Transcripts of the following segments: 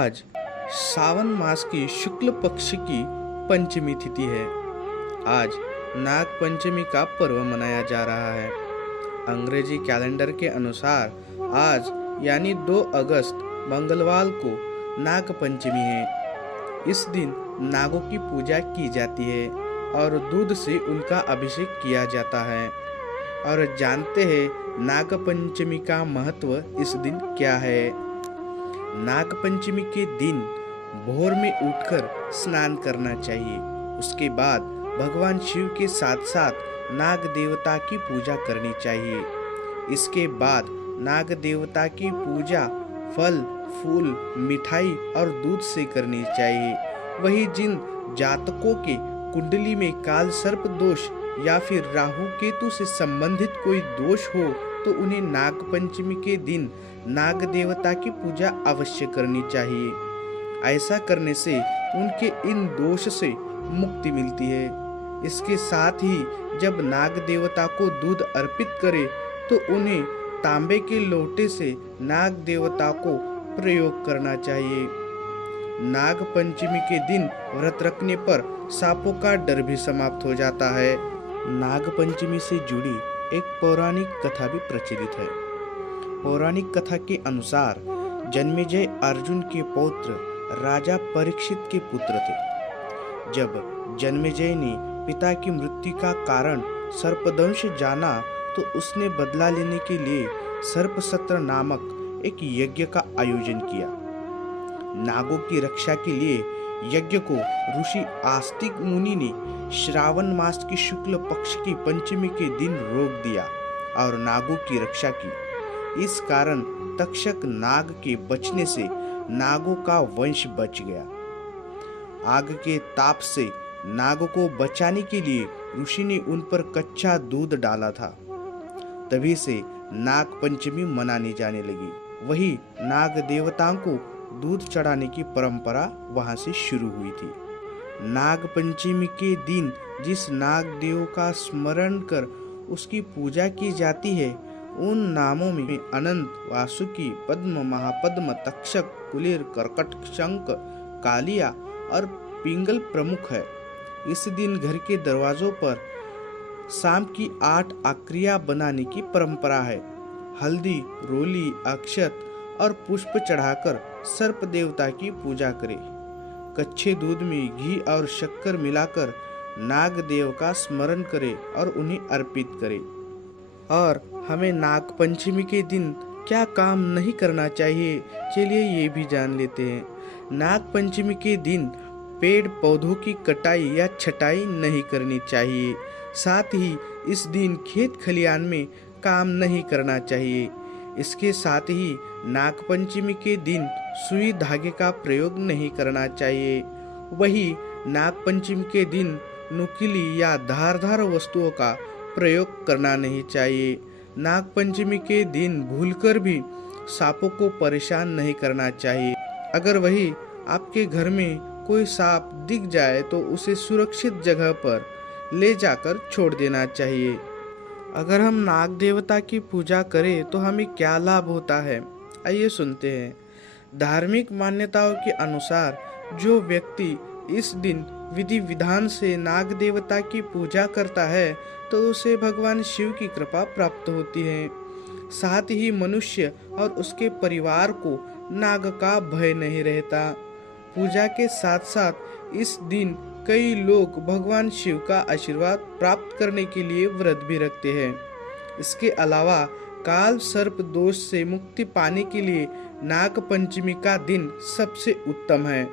आज सावन मास की शुक्ल पक्ष की पंचमी तिथि है। आज नाग पंचमी का पर्व मनाया जा रहा है। अंग्रेजी कैलेंडर के अनुसार आज यानी 2 अगस्त मंगलवार को नाग पंचमी है। इस दिन नागों की पूजा की जाती है और दूध से उनका अभिषेक किया जाता है। और जानते हैं नाग पंचमी का महत्व इस दिन क्या है। नाग पंचमी के दिन भोर में उठकर स्नान करना चाहिए। उसके बाद भगवान शिव के साथ साथ नाग देवता की पूजा करनी चाहिए। इसके बाद नाग देवता की पूजा फल, फूल, मिठाई और दूध से करनी चाहिए। वही जिन जातकों के कुंडली में काल सर्प दोष या फिर राहु केतु से संबंधित कोई दोष हो तो उन्हें नाग पंचमी के दिन नाग देवता की पूजा अवश्य करनी चाहिए। ऐसा करने से उनके इन दोष से मुक्ति मिलती है। इसके साथ ही जब नाग देवता को दूध अर्पित करें तो उन्हें तांबे के लोटे से नाग देवता को प्रयोग करना चाहिए। नाग पंचमी के दिन व्रत रखने पर सांपों का डर भी समाप्त हो जाता है। नाग पंचमी से जुड़ी एक पौराणिक कथा भी प्रचलित है। पौराणिक कथा के अनुसार जन्मेजय अर्जुन के पौत्र राजा परीक्षित के पुत्र थे। जब जन्मेजय ने पिता की मृत्यु का कारण सर्पदंश जाना तो उसने बदला लेने के लिए सर्पसत्र नामक एक यज्ञ का आयोजन किया। नागों की रक्षा के लिए यज्ञ को ऋषि आस्तिक मुनि ने श्रावण मास की शुक्ल पक्ष की पंचमी के दिन रोक दिया और नागों की रक्षा की। इस कारण तक्षक नाग के बचने से नागों का वंश बच गया। आग के ताप से नागों को बचाने के लिए ऋषि ने उन पर कच्चा दूध डाला था। तभी से नाग पंचमी मनानी जाने लगी। वही नाग देवताओं को दूध चढ़ाने की परंपरा वहां से शुरू हुई थी। नाग पंचमी के दिन जिस नाग देव का स्मरण कर उसकी पूजा की जाती है उन नामों में अनंत, वासुकी, पद्म, महापद्म, तक्षक, कुलेर, कर्कट, शंख, कालिया और पिंगल प्रमुख है। इस दिन घर के दरवाजों पर शाम की 8 आकृतियां बनाने की परंपरा है। हल्दी, रोली, अक्षत और पुष्प चढ़ाकर सर्प देवता की पूजा करें। कच्चे दूध में घी और शक्कर मिलाकर नाग देव का स्मरण करें और उन्हें अर्पित करें। और हमें नाग पंचमी के दिन क्या काम नहीं करना चाहिए, चलिए ये भी जान लेते हैं। नाग पंचमी के दिन पेड़ पौधों की कटाई या छटाई नहीं करनी चाहिए। साथ ही इस दिन खेत खलियान में काम नहीं करना चाहिए। इसके साथ ही नाग पंचमी के दिन सुई धागे का प्रयोग नहीं करना चाहिए। वही नाग पंचमी के दिन नुकीली या धारदार वस्तुओं का प्रयोग करना नहीं चाहिए। नाग पंचमी के दिन भूलकर भी सांपों को परेशान नहीं करना चाहिए। अगर वही आपके घर में कोई सांप दिख जाए तो उसे सुरक्षित जगह पर ले जाकर छोड़ देना चाहिए। अगर हम नाग देवता की पूजा करें तो हमें क्या लाभ होता है, आइए सुनते हैं। धार्मिक मान्यताओं के अनुसार जो व्यक्ति इस दिन विधि विधान से नाग देवता की पूजा करता है तो उसे भगवान शिव की कृपा प्राप्त होती है। साथ ही मनुष्य और उसके परिवार को नाग का भय नहीं रहता। पूजा के साथ साथ इस दिन कई लोग भगवान शिव का आशीर्वाद प्राप्त करने के लिए व्रत भी रखते हैं। इसके अलावा काल सर्प दोष से मुक्ति पाने के लिए नाग पंचमी का दिन सबसे उत्तम है।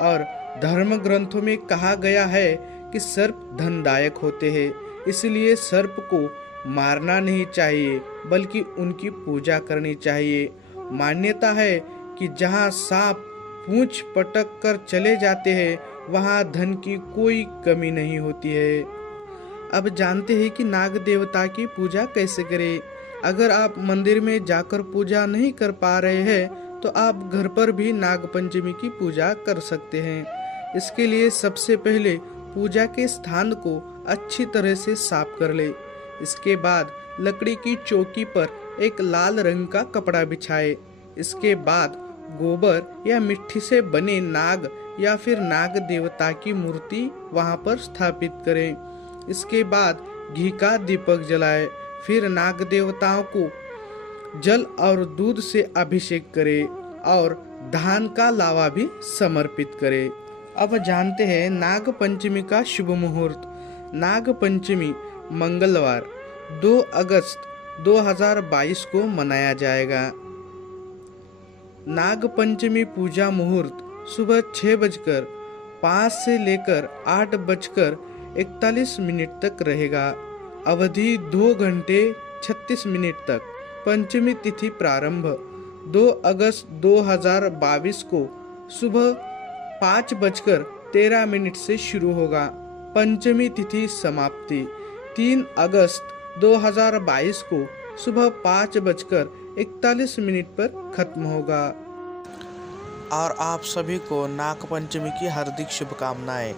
और धर्म ग्रंथों में कहा गया है कि सर्प धनदायक होते हैं, इसलिए सर्प को मारना नहीं चाहिए बल्कि उनकी पूजा करनी चाहिए। मान्यता है कि जहाँ सांप पूंछ पटक कर चले जाते हैं वहाँ धन की कोई कमी नहीं होती है। अब जानते हैं कि नाग देवता की पूजा कैसे करें। अगर आप मंदिर में जाकर पूजा नहीं कर पा रहे हैं तो आप घर पर भी नाग पंचमी की पूजा कर सकते हैं। इसके लिए सबसे पहले पूजा के स्थान को अच्छी तरह से साफ कर ले। इसके बाद लकड़ी की चौकी पर एक लाल रंग का कपड़ा बिछाए। इसके बाद गोबर या मिट्टी से बने नाग या फिर नाग देवता की मूर्ति वहां पर स्थापित करें। इसके बाद घी का दीपक जलाएं। फिर नाग देवताओं को जल और दूध से अभिषेक करें और धान का लावा भी समर्पित करें। अब जानते हैं नाग पंचमी का शुभ मुहूर्त। नाग पंचमी मंगलवार 2 अगस्त 2022 को मनाया जाएगा। नाग पंचमी पूजा मुहूर्त सुबह 6:05 से लेकर 8:41 तक रहेगा। अवधि 2 घंटे 36 मिनट तक। पंचमी तिथि प्रारंभ 2 अगस्त 2022 को सुबह 5:13 से शुरू होगा। पंचमी तिथि समाप्ति 3 अगस्त 2022 को सुबह 5:41 पर खत्म होगा। और आप सभी को नाग पंचमी की हार्दिक शुभकामनाएं।